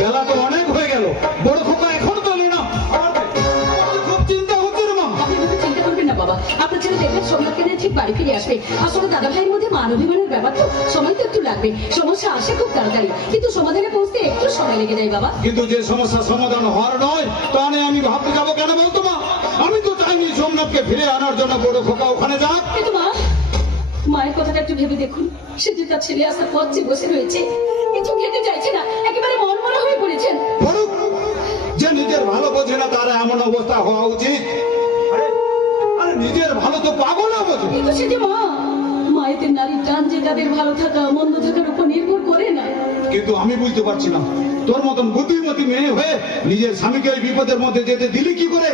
বেলা তো অনেক হয়ে গেল। বড় খোকা এখনও তো না। খুব চিন্তা হচ্ছে রে মা। আপনি চিন্তা করবেন না বাবা। আপনার ছেলে দেখবেন সোমনাথকে নিয়ে ঠিক বাড়ি ফিরে আসবে। আসলে দাদা ভাইয়ের মধ্যে মান অভিমানের ব্যাপার তো সময় তো একটু লাগবে। সমস্যা আসে খুব তাড়াতাড়ি। কিন্তু সমাধানে পৌঁছতে একটু সময় লেগে যায় বাবা। কিন্তু যে সমস্যা সমাধান হওয়ার নয় তা নিয়ে আমি ভাবতে যাব কেন বলতো মা? আমি তো চাইনি সোমনাথকে ফিরে আনার জন্য বড় খোকা ওখানে যাক। কিন্তু মা মায়ের কথাটা একটু ভেবে দেখুন। সে যে তার ছেলে আসার পর যে বসে রয়েছে কিছু খেতে একেবারে বড়ুক যে নিজের ভালো বোঝে না তার এমন অবস্থা হওয়া উচিত। নিজের ভালো তো পাগলও বোঝে। কিন্তু সে যে মা মায়েদের নারীর টান যে তাদের ভালো থাকা মন্দ থাকার উপর নির্ভর করে না। কিন্তু আমি বুঝতে পারছি না। তোর মতন বুদ্ধিমতী মেয়ে হয়ে নিজের স্বামীকে ওই বিপদের মধ্যে যেতে দিলি কি করে?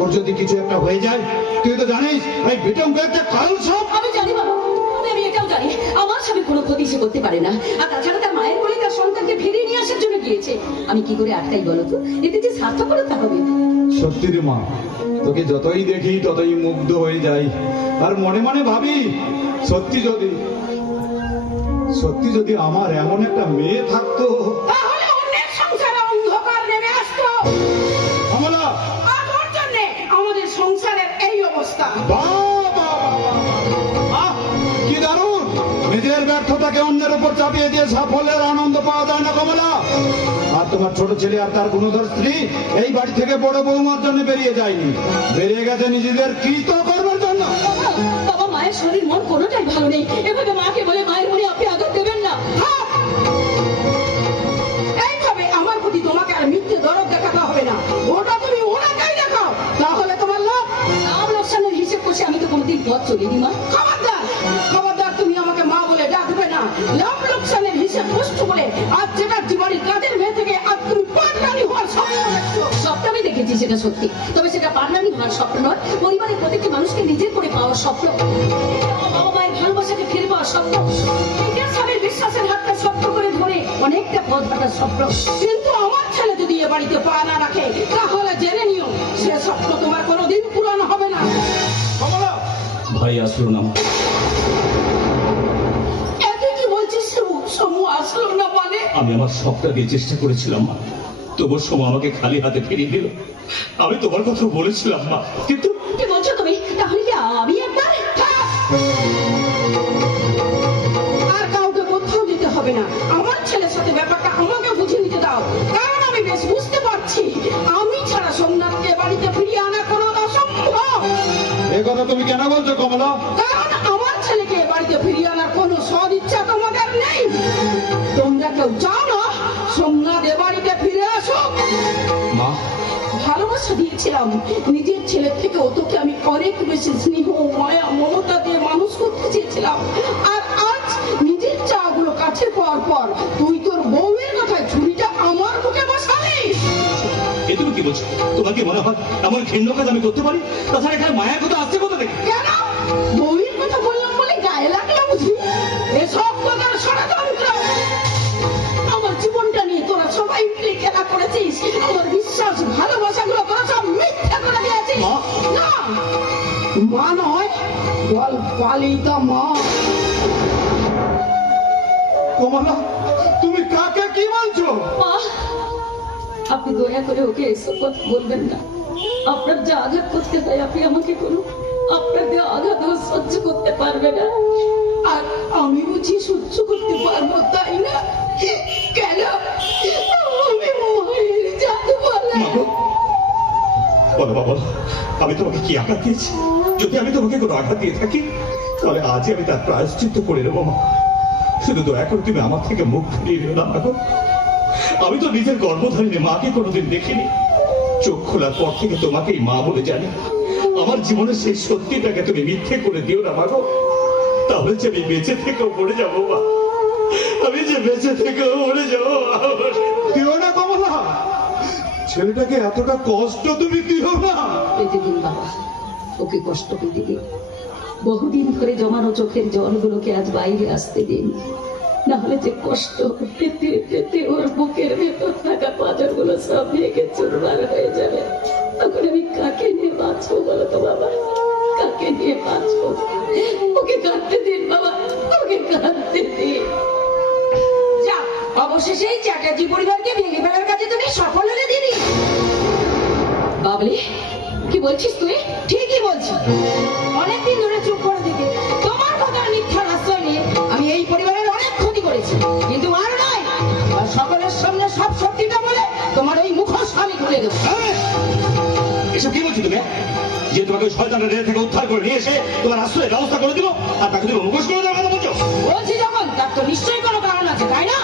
ওর যদি কিছু একটা হয়ে যায় তুই তো জানিস এই বিটঙ্ক একটা কাল সব আমি জানি বাবা আমি এটাও জানি আমার স্বামী কোনো ক্ষতি সে করতে পারে না। আর তাছাড়া তার মায়ের তার সন্তানকে ফিরিয়ে নিয়ে আসার জন্য গিয়েছে। আমি কি করে আটকাই বলো তো? এতে যে স্বার্থপরতা হবে। সত্যি রে মা তোকে যতই দেখি ততই মুগ্ধ হয়ে যাই। আর মনে মনে ভাবি সত্যি যদি সত্যি যদি আমার এমন একটা মেয়ে থাকতো। তাহলে অন্যের সংসারে অন্ধকার নেমে আসতো। ব্যর্থতাকে অন্যের উপর চাপিয়ে দিয়ে সাফল্যের আনন্দ পাওয়া যায় না কমলা। আর তোমার ছোট ছেলে আর তার গুণধর স্ত্রী এই বাড়ি থেকে বড় বৌমার জন্য বেরিয়ে যায়নি। বেরিয়ে গেছে নিজেদের কৃত করবার জন্য। বাবা, মায়ের শরীর মন কোনোটাই ভালো নেই। এভাবে মাকে বলে মায়ের মনে আপনি আঘাত দেবেন না। এইভাবে আমার প্রতি তোমাকে আর মিথ্যে দরদ দেখাতে হবে না। ওটা তুমি ওনাকেই দেখাও তাহলে তোমার লাভ। নাম লোকসানের হিসেব করছে আমি তো কোনোদিন পথ চলিনি মা। সেটা সত্যি। তবে সেটা পার্নারি হওয়ার স্বপ্ন নয় পরিবারের প্রতিটি মানুষকে নিজের করে পাওয়ার স্বপ্ন। বাবা মায়ের ভালোবাসাকে ফিরে পাওয়ার স্বপ্ন। স্বামীর বিশ্বাসের হাতটা শক্ত করে ধরে অনেকটা পথ হাঁটার স্বপ্ন। কিন্তু আমার ছেলে যদি এ বাড়িতে পা না রাখে তাহলে জেনে নিও সে স্বপ্ন তোমার কোনোদিন পূরণ হবে না। ভাই আসলো না মা। কি বলছিস সমু সমু আসলো মানে? আমি আমার সবটা দিয়ে চেষ্টা করেছিলাম মা। তবুও সময় আমাকে খালি হাতে ফিরিয়ে দিল। আমি তোমার কথা বলেছিলাম মা। কিন্তু কি বলছো তুমি? তাহলে কি আমি একবার আর কাউকে কোথাও দিতে হবে না। আমার ছেলের সাথে ব্যাপারটা আমাকে বুঝে নিতে দাও। কারণ আমি বেশ বুঝতে পারছি। আমি ছাড়া সোমনাথকে বাড়িতে ফিরিয়ে আনা কোনো অসম্ভব। এ কথা তুমি কেন বলছো কমলা? কারণ আমার ছেলেকে এ বাড়িতে ফিরিয়ে আনার কোনো সদ ইচ্ছা তোমাদের নেই। তোমরা কেউ চাও না সোমনাথ এ বাড়িতে ভালোবাসা দিয়েছিলাম নিজের ছেলের থেকে তোকে আমি অনেক বেশি স্নেহ মায়া মমতা দিয়ে মানুষ করতে চেয়েছিলাম। আর আজ নিজের চাগুলো কাছে পাওয়ার পর তুই তোর বউয়ের কথায় ছুরিটা আমার মুখে বসালি। এ তুমি কি বলছো? তোমার কি মনে হয় এমন ঘৃণ্য কাজ আমি করতে পারি? তাছাড়া এখানে মায়ের কথা আসছে কোথা থেকে? কেন? বউয়ের কথা বললাম বলে গায়ে লাগল বুঝি? এসব কথার করেছিস আমার বিশ্বাস ভালোবাসাগুলো তোরা সব মিথ্যা করে দিয়েছিস মা। না। মা নয় বল পালিত মা। কমলা তুমি কাকে কি বলছো? মা আপনি দয়া করে ওকে এসব কথা বলবেন না। আপনার যা আঘাত করতে হয় আপনি আমাকে করুন আপনার দেওয়া আঘাত ও সহ্য করতে পারবে না। আর আমি বুঝি সহ্য করতে পারব তাই না? কেন? বলে, বাবা আমি তোমাকে কি আঘাত দিয়েছি? যদি আমি তোমাকে কোনো আঘাত দিয়ে থাকি, তাহলে আজই আমি তার প্রায়শ্চিত্ত করে নেব, মা। শুধু দয়া করে তুমি আমার থেকে মুখ ফিরিয়ে দিও না, মা গো। আমি তো নিজের গর্ভধারিণী, মাকে কোনোদিন দেখিনি। চোখ খোলার পর থেকে তোমাকেই মা বলে জানি। আমার জীবনের সেই সত্যিটাকে তুমি মিথ্যে করে দিও না, মা গো। তাহলে যে আমি বেঁচে থেকেও মরে যাব, মা। আমি যে বেঁচে থেকেও মরে যাব। দিও না কমলা। ছেলেটাকে এতটা কষ্ট তুমি দিও না। পেতে দিন বাবা, ওকে কষ্ট পেতে দিন বহুদিন ধরে জমানো চোখের জলগুলোকে আজ বাইরে আসতে দিন। না হলে যে কষ্ট পেতে পেতে ওর বুকের ভেতর থাকা সব ভেঙে চুরমার হয়ে যাবে। তখন আমি কাকে নিয়ে বাঁচবো বলো তো বাবা? কাকে নিয়ে বাঁচবো? ওকে কাঁদতে দিন বাবা, ওকে কাঁদতে দিন। অবশেষে চ্যাটার্জি পরিবারকে ভেঙে ফেলার কাজে তুমি সফল বলছিস তুই? ঠিকই বলছি অনেকদিন ধরে চুপ করে দিতে তোমার কথার মিথ্যার আশ্রয় নিয়ে আমি এই পরিবারের অনেক ক্ষতি করেছি। কিন্তু আর নয় সকলের সামনে সব সত্যিটা বলে তোমার এই মুখোশ আমি খুলে দেবো! এসব কি বলছো তুমি? যে তোমাকে শয়তানের রেল থেকে উদ্ধার করে নিয়ে এসে তোমার আশ্রয়ের ব্যবস্থা করে দিল আর তাকে তুমি মুখোশ করে দেওয়ার কথা বলছো? বলছি যখন তার তো নিশ্চয়ই কোনো কারণ আছে তাই না?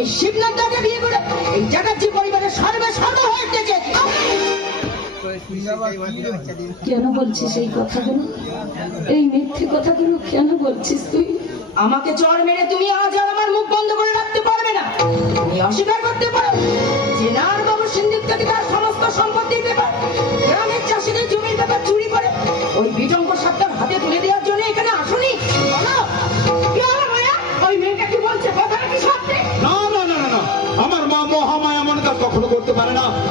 এই শিবনাথটাকে বিয়ে করে এই জাগাতি পরিবারের সর্বে সর্ব হয়ে চেয়েছিলে? কেন বলছিস এই কথাগুলো? এই মিথ্যে কথাগুলো কেন বলছিস তুই? আমাকে চড় মেরে তুমি আজ আর আমার মুখ বন্ধ করে রাখতে পারবে না। তুমি অস্বীকার করতে পারো। যে নার বাবু সিন্দিক থেকে তার সমস্ত সম্পত্তির ব্যাপার, গ্রামের চাষিদের জমির ব্যাপার চুরি করে, ওই বিটঙ্ক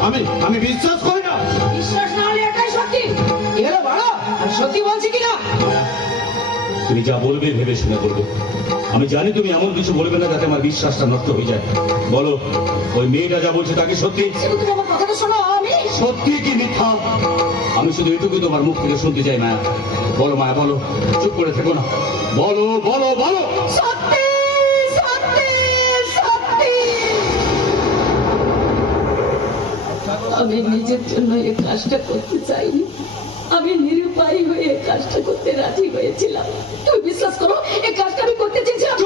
আমি আমি বিশ্বাস করি না। বিশ্বাস না হলে এটাই সত্যি। হলো বলো সত্যি বলছি কিনা তুমি যা বলবে ভেবে শুনে বলবে। আমি জানি তুমি এমন কিছু বলবে না যাতে আমার বিশ্বাসটা নষ্ট হয়ে যায়। বলো ওই মেয়েটা যা বলছে তাকে সত্যি? শুধু তুমি আমার কথাটা শোনো আমি। সত্যি কি মিথ্যা? আমি শুধু এটুকুই তোমার মুখ থেকে শুনতে চাই মায়া। বলো মায়া বলো। চুপ করে থেকো না। বলো বলো বলো। আমি নিজের জন্য এই কাজটা করতে চাইনি। আমি নিরুপায় হয়ে এই কাজটা করতে রাজি হয়েছিলাম। তুমি বিশ্বাস করো, এই কাজটা আমি করতে চেয়েছিলাম।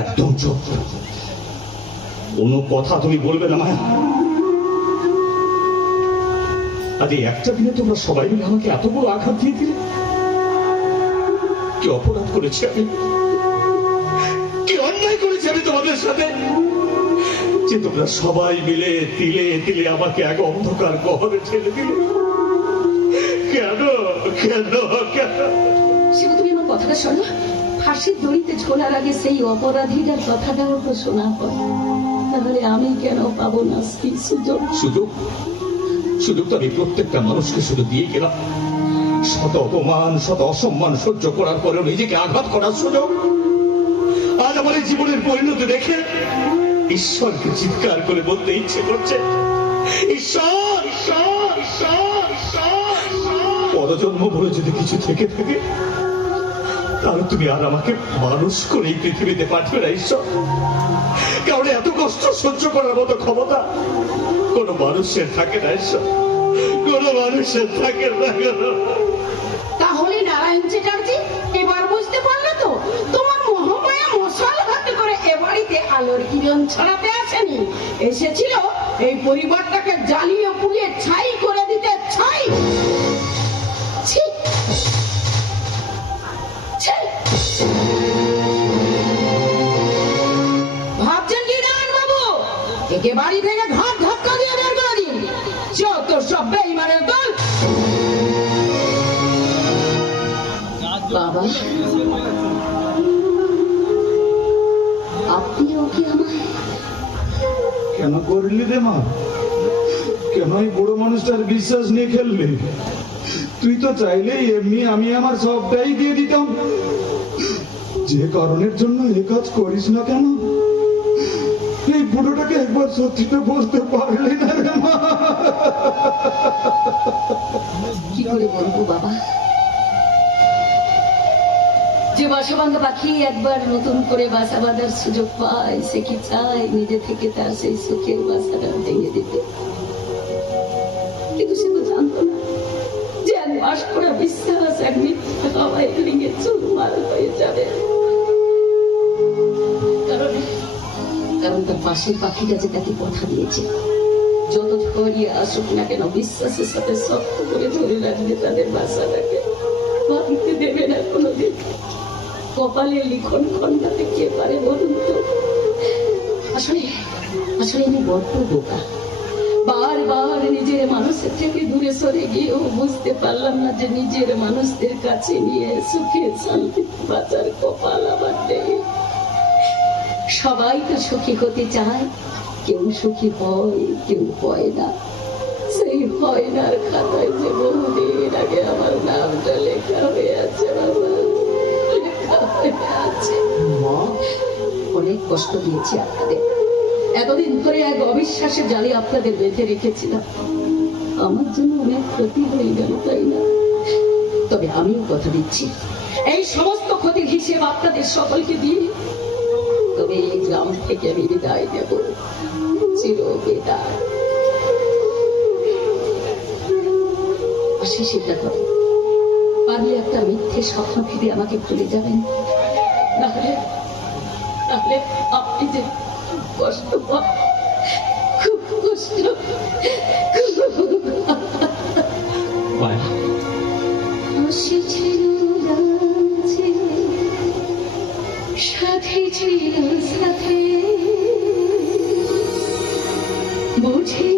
একদম চুপ। কোনো কথা তুমি বলবে না, মায়া। এই একটা দিনে তোমরা সবাই মিলে আমাকে এত বড় আঘাত দিয়ে দিলে কি অপরাধ করেছি আমি? কি অন্যায় করেছি আমি তোমাদের সাথে? যে তোমরা সবাই মিলে তিলে তিলে আমাকে এক অন্ধকার গহরে ঠেলে দিলে। কেন? কেন? কেন? শিবু তুমি আমার কথাটা শোনো। ফাঁসির দড়িতে ঝোলার আগে সেই অপরাধীটার কথাটাও তো শোনা পড়ে তাহলে আমি কেন পাবো না কি সুযোগ সুযোগ সুযোগ আমি প্রত্যেকটা মানুষকে শুধু দিয়ে গেলাম। শত অপমান শত অসম্মান সহ্য করার পরেও নিজেকে আঘাত করার সুযোগ। আজ আমার এই জীবনের পরিণতি দেখে ঈশ্বরকে চিৎকার করে বলতে ইচ্ছে করছে, ঈশ্বর। পরজন্ম বলে যদি কিছু থেকে থাকে, তাহলে তুমি আর আমাকে মানুষ করে এই পৃথিবীতে পাঠিয়ে না, ঈশ্বর। কারণ এত কষ্ট সহ্য করার মতো ক্ষমতা কোন মানুষের থাকে না, ঈশ্বর। কোন মানুষের থাকে না তাহলে নারায়ণ চ্যাটার্জি এবার বুঝতে পারলে তো, তোমার মহামায়া মশাল বাড়িতে আলোর কিরণ ছড়াতে আসেনি। এসেছিল এই পরিবারটাকে জ্বালিয়ে পুড়িয়ে ছাই করে দিতে, ছাই! কি বাড়ি থেকে ঘাট ধাক্কা দিয়ে বের করে দিন। সব বেইমানের দল। বাবা। কি আমায়? কেন করলি রে মা? কেন এই বুড়ো মানুষটার বিশ্বাস নিয়ে খেললি? তুই তো চাইলেই এমনি আমি আমার সবটাই দিয়ে দিতাম। যে কারণের জন্য এ কাজ করিস না কেন? এই বুড়োটাকে একবার সত্যিটা বলতে পারলি না রে মা। কি করে বলব বাবা? যে বাসা বাঁধা পাখি একবার নতুন করে বাসা বাঁধার সুযোগ পায়, সে কি চায় নিজে থেকে তার সেই সুখের বাসাটা ভেঙে দিতে? কিন্তু সে তো জানতো না যে এক বাস করা বিশ্বাস এক মিথ্যা হাওয়ায় ভেঙে চুরমার হয়ে যাবে। কারণ কারণ তার পাশের পাখিটা যে তাকে কথা দিয়েছে, যত ঝড়িয়ে আসুক না কেন বিশ্বাসের সাথে শক্ত করে ধরে রাখবে তাদের বাসাটাকে। ভাঙতে দেবে না কোনোদিন। কপালে লিখন খন্ডাতে কে পারে বলুন তো? আসলে আসলে আমি বড্ড বোকা। বারবার নিজের মানুষের থেকে দূরে সরে গিয়েও বুঝতে পারলাম না যে নিজের মানুষদের কাছে নিয়ে সুখে শান্তি বাঁচার কপাল আমার নেই। সবাই তো সুখী হতে চায়, কেউ সুখী হয়, কেউ হয় না। সেই হয়নার খাতায় যে বহুদিন কষ্ট দিয়েছি আপনাদের। এতদিন ধরে এক অবিশ্বাসে জালে আপনাদের বেঁধে রেখেছিলাম। আমার জন্য অনেক ক্ষতি হয়ে গেল, তাই না? তবে আমিও কথা দিচ্ছি। এই সমস্ত ক্ষতির হিসেব আপনাদের সকলকে দিয়ে তবে এই গ্রাম থেকে আমি বিদায় দেব চির বিদায়। সেটা করে পারলে একটা মিথ্যে স্বপ্ন ফিরে আমাকে ভুলে যাবেন। নাহলে তাহলে আপনি যে কষ্ট পান খুব কষ্ট। সাথে ছিল সাথে। বুঝিনি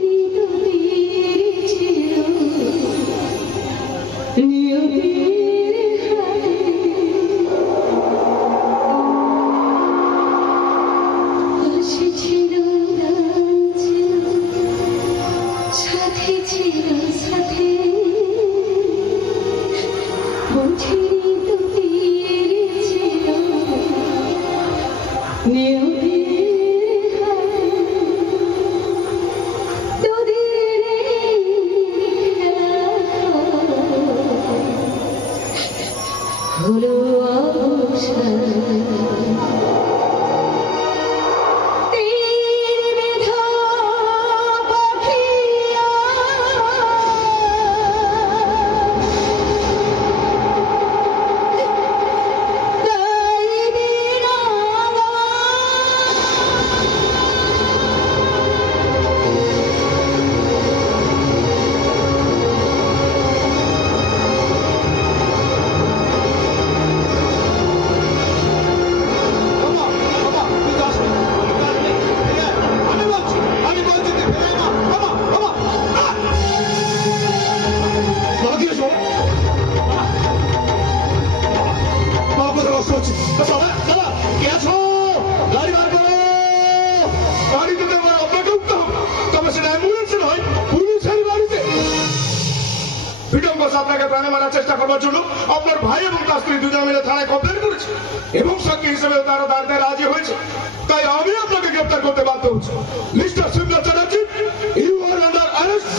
সাথে আপনাকে প্রাণে মারার চেষ্টা করবার জন্য আপনার ভাই এবং তার স্ত্রী দুজন মিলে থানায় কমপ্লেন করেছে এবং সাক্ষী হিসেবে তারা দাঁড়তে রাজি হয়েছে। তাই আমি আপনাকে গ্রেপ্তার করতে বাধ্য হচ্ছি। Mister Sundar Chatterjee you are under arrest